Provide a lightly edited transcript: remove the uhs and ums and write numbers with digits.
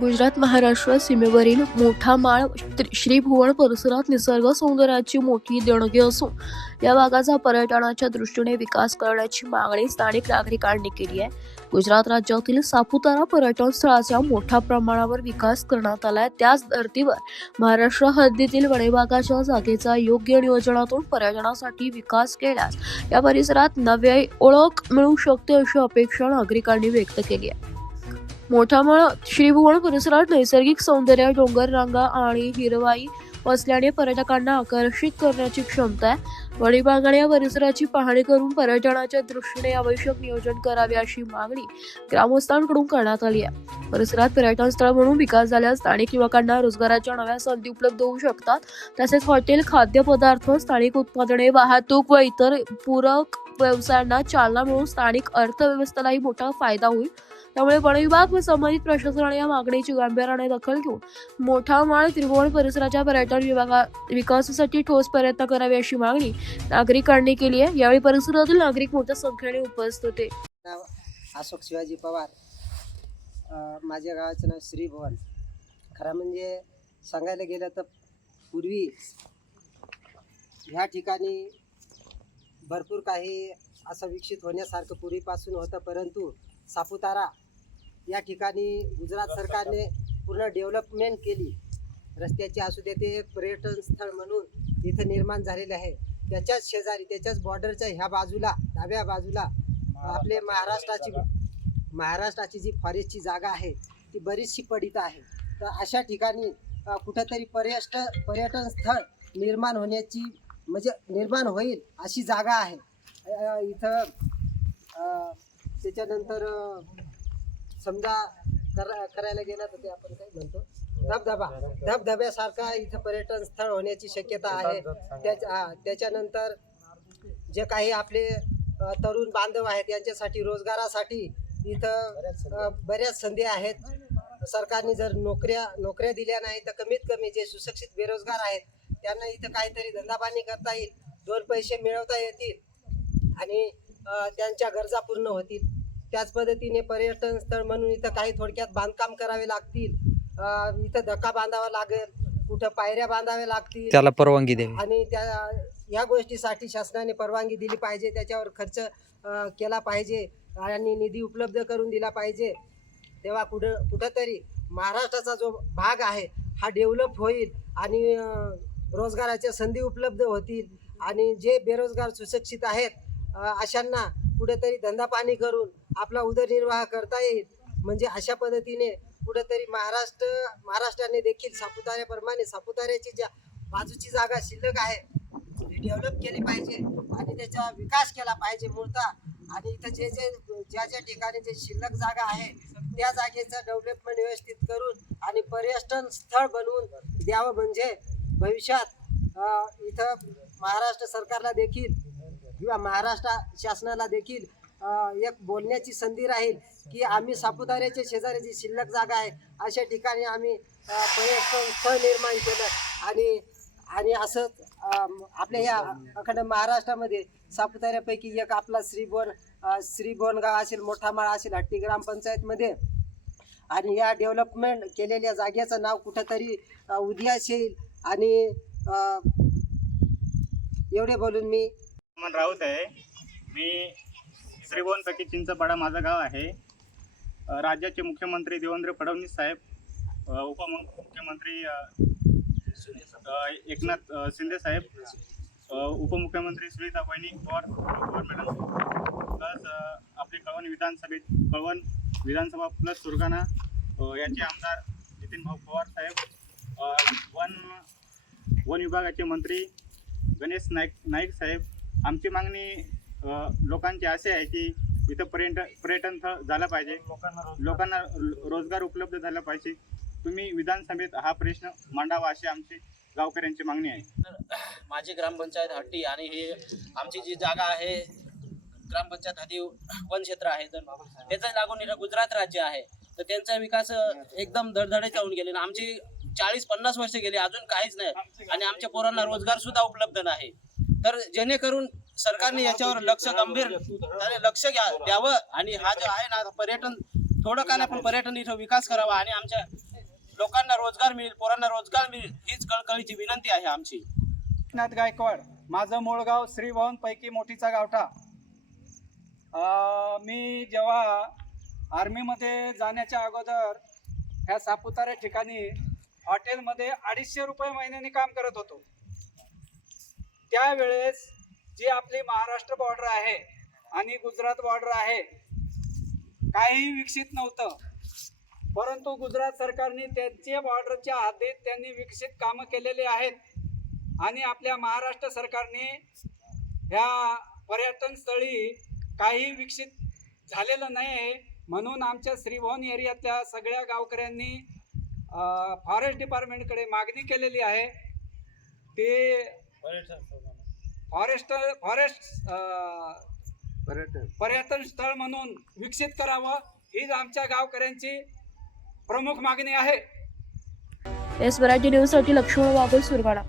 गुजरात महाराष्ट्र सीमेवरील मोठा माळ श्रीभुवन परिसरात निसर्ग सौंदर्याची मोठी देणगी असून या भागाचा पर्यटनाच्या दृष्टीने विकास करण्याची मागणी स्थानिक नागरिकांनी केली आहे. गुजरात राज्यातील सापुतारा पर्यटन स्थळाचा मोठ्या प्रमाणावर विकास करण्यात आलाय. त्याच धर्तीवर महाराष्ट्र हद्दीतील वणीभागाच्या जागेचा योग्य नियोजनातून पर्यटनासाठी विकास केल्यास या परिसरात नवी ओळख मिळू शकते अशी अपेक्षा नागरिकांनी व्यक्त केली आहे. मोठा माळ श्रीभुवन परिसरात नैसर्गिक सौंदर्य, डोंगर रांगा आणि हिरवाई असल्याने पर्यटकांना आकर्षित करण्याची क्षमता आहे. वणीबागाने या परिसराची पाहणी करून पर्यटनाच्या दृष्टीने आवश्यक नियोजन करावे अशी मागणी ग्रामस्थांकडून करण्यात आली आहे. परिसरात पर्यटन स्थळ म्हणून विकास झाल्यास स्थानिक युवकांना रोजगाराच्या नव्या संधी उपलब्ध होऊ शकतात. तसेच हॉटेल, खाद्यपदार्थ, स्थानिक उत्पादने, वाहतूक व इतर पूरक व्यवसायांना चालना मिळून स्थानिक अर्थव्यवस्थेलाही मोठा फायदा होईल. त्यामुळे वन विभाग व संबंधित प्रशासनाने या मागणीची गांभीर्याने दखल घेऊन मोठा माळ त्रिभुवन परिसराच्या पर्यटन विकासासाठी ठोस प्रयत्न करावे अशी मागणी नागरिकांनी केली आहे. यावेळी परिसरातील नागरिक मोठ्या संख्येने उपस्थित होते. अशोक शिवाजी पवार. माझ्या गावाचं नाव श्रीभुवन. खरं म्हणजे सांगायला गेलं तर पूर्वी ह्या ठिकाणी भरपूर काही असं विकसित होण्यासारखं पूर्वीपासून होतं, परंतु सापुतारा या ठिकाणी गुजरात सरकारने पूर्ण डेव्हलपमेंट केली. रस्त्याची असू दे, ते एक पर्यटन स्थळ म्हणून इथं निर्माण झालेले आहे. त्याच्याच शेजारी, त्याच्याच बॉर्डरच्या ह्या बाजूला, डाव्या बाजूला आपले महाराष्ट्राची जी फॉरेस्टची जागा आहे ती बरीचशी पडित आहे. तर अशा ठिकाणी कुठंतरी पर्यटन स्थळ निर्माण होईल अशी जागा आहे इथं. त्याच्यानंतर समजा करायला गेलं तर ते आपण काय म्हणतो धबधब्यासारखा इथं पर्यटन स्थळ होण्याची शक्यता आहे. त्याच्यानंतर जे काही आपले तरुण बांधव आहेत यांच्यासाठी रोजगारासाठी इथं बऱ्याच संधी आहेत. सरकारने जर नोकऱ्या दिल्या नाही तर कमीत कमी जे सुशिक्षित बेरोजगार आहेत त्यांना इथं काहीतरी धंदापाणी करता येईल, 2 पैसे मिळवता येतील आणि त्यांच्या गरजा पूर्ण होतील. त्याच पद्धतीने पर्यटन स्थळ म्हणून इथं काही थोडक्यात बांधकाम करावे लागतील. इथं धक्का बांधावा लागेल, कुठं पायऱ्या बांधाव्या लागतील, त्याला परवानगी द्यावी आणि या गोष्टीसाठी शासनाने परवानगी दिली पाहिजे. त्याच्यावर खर्च केला पाहिजे आणि निधी उपलब्ध करून दिला पाहिजे. तेव्हा कुठंतरी महाराष्ट्राचा जो भाग आहे हा डेव्हलप होईल आणि रोजगाराच्या संधी उपलब्ध होतील आणि जे बेरोजगार सुशिक्षित आहेत अशांना कुठेतरी धंदा पाणी करून आपला उदरनिर्वाह करता येईल. म्हणजे अशा पद्धतीने कुठेतरी महाराष्ट्राने देखील सापुताऱ्याप्रमाणे सापुताऱ्याची ज्या बाजूची जागा शिल्लक आहे ती डेव्हलप केली पाहिजे आणि त्याचा विकास केला पाहिजे मूळतः. आणि इथं ज्या ठिकाणी जे शिल्लक जागा आहे त्या जागेचं डेव्हलपमेंट व्यवस्थित करून आणि पर्यटन स्थळ बनवून द्यावं. म्हणजे भविष्यात इथं महाराष्ट्र सरकारला देखील किंवा महाराष्ट्र शासनाला देखील एक बोलण्याची संधी राहील की आम्ही सापुताऱ्याच्या शेजारी जी शिल्लक जागा आहे अशा ठिकाणी आम्ही पर्यटन स्थळ निर्माण केलं आणि असंच आपल्या या अखंड महाराष्ट्रामध्ये सापुताऱ्यापैकी एक आपला श्रीभुवन गाव असेल, मोठा माळ असेल हट्टी ग्रामपंचायतमध्ये. आणि या डेव्हलपमेंट केलेल्या जागेचं नाव कुठंतरी उदयास येईल. आणि एवढे बोलून मी राऊत आहे. मी श्रीभुवनपैकी चिंचपाडा माझं गाव आहे. राज्याचे मुख्यमंत्री देवेंद्र फडणवीस साहेब, उपमुख्यमंत्री एकनाथ शिंदे साहेब, उपमुख्यमंत्री सुनीता पवार मॅडम, प्लस आपले कळवण विधानसभा प्लस सुरगाणा याचे आमदार नितीन भाऊ पवार साहेब, वन विभागाचे मंत्री गणेश नाईक साहेब. आमची मागणी लोकांची अशी आहे की इथं पर्यटन स्थळ झालं पाहिजे, लोकांना रोजगार उपलब्ध झाला पाहिजे. तुम्ही विधानसभेत हा प्रश्न मांडावा अशी आमची गावकऱ्यांची मागणी आहे. माझी ग्रामपंचायत हट्टी आणि हे आमची जी जागा आहे ग्रामपंचायत हट्टी वन क्षेत्र आहे, तर त्याचं लागून गुजरात राज्य आहे. तर त्यांचा विकास एकदम धडधडीत होऊन गेले. आमची 40-50 वर्ष गेली, अजून काहीच नाही आणि आमच्या पोरांना रोजगार सुद्धा उपलब्ध नाही. तर जेणेकरून सरकारने याच्यावर गंभीर लक्ष द्यावं आणि हा जो आहे ना पर्यटन थोडं का नाही पण पर्यटन इथं विकास करावा आणि आमच्या लोकांना रोजगार मिळेल, पोरांना रोजगार मिळेल, हीच कळकळीची विनंती आहे आमची. नाथ गायकवाड, माझं मूळ गाव श्रीभवन पैकी मोठीचा गावठा. मी जेव्हा आर्मीमध्ये जाण्याच्या अगोदर ह्या सापुतारा ठिकाणी हॉटेलमध्ये 250 रुपये महिन्याने काम करत होतो. त्यावेळेस जी आपली महाराष्ट्र बॉर्डर आहे आणि गुजरात बॉर्डर आहे, काही विकसित नव्हतं, परंतु गुजरात सरकारने त्यांच्या बॉर्डरच्या हद्दीत त्यांनी विकसित कामं केलेली आहेत आणि आपल्या महाराष्ट्र सरकारने ह्या पर्यटन स्थळी काही विकसित झालेलं नाही. म्हणून आमच्या श्रीभवन एरियातल्या सगळ्या गावकऱ्यांनी फॉरेस्ट डिपार्टमेंटकडे मागणी केलेली आहे. ते पर्यटन स्थळ म्हणून विकसित करावं, हीच आमच्या गावकऱ्यांची प्रमुख मागणी आहे. एस मराठी न्यूजसाठी लक्ष्मण बाबू सुरगाणा.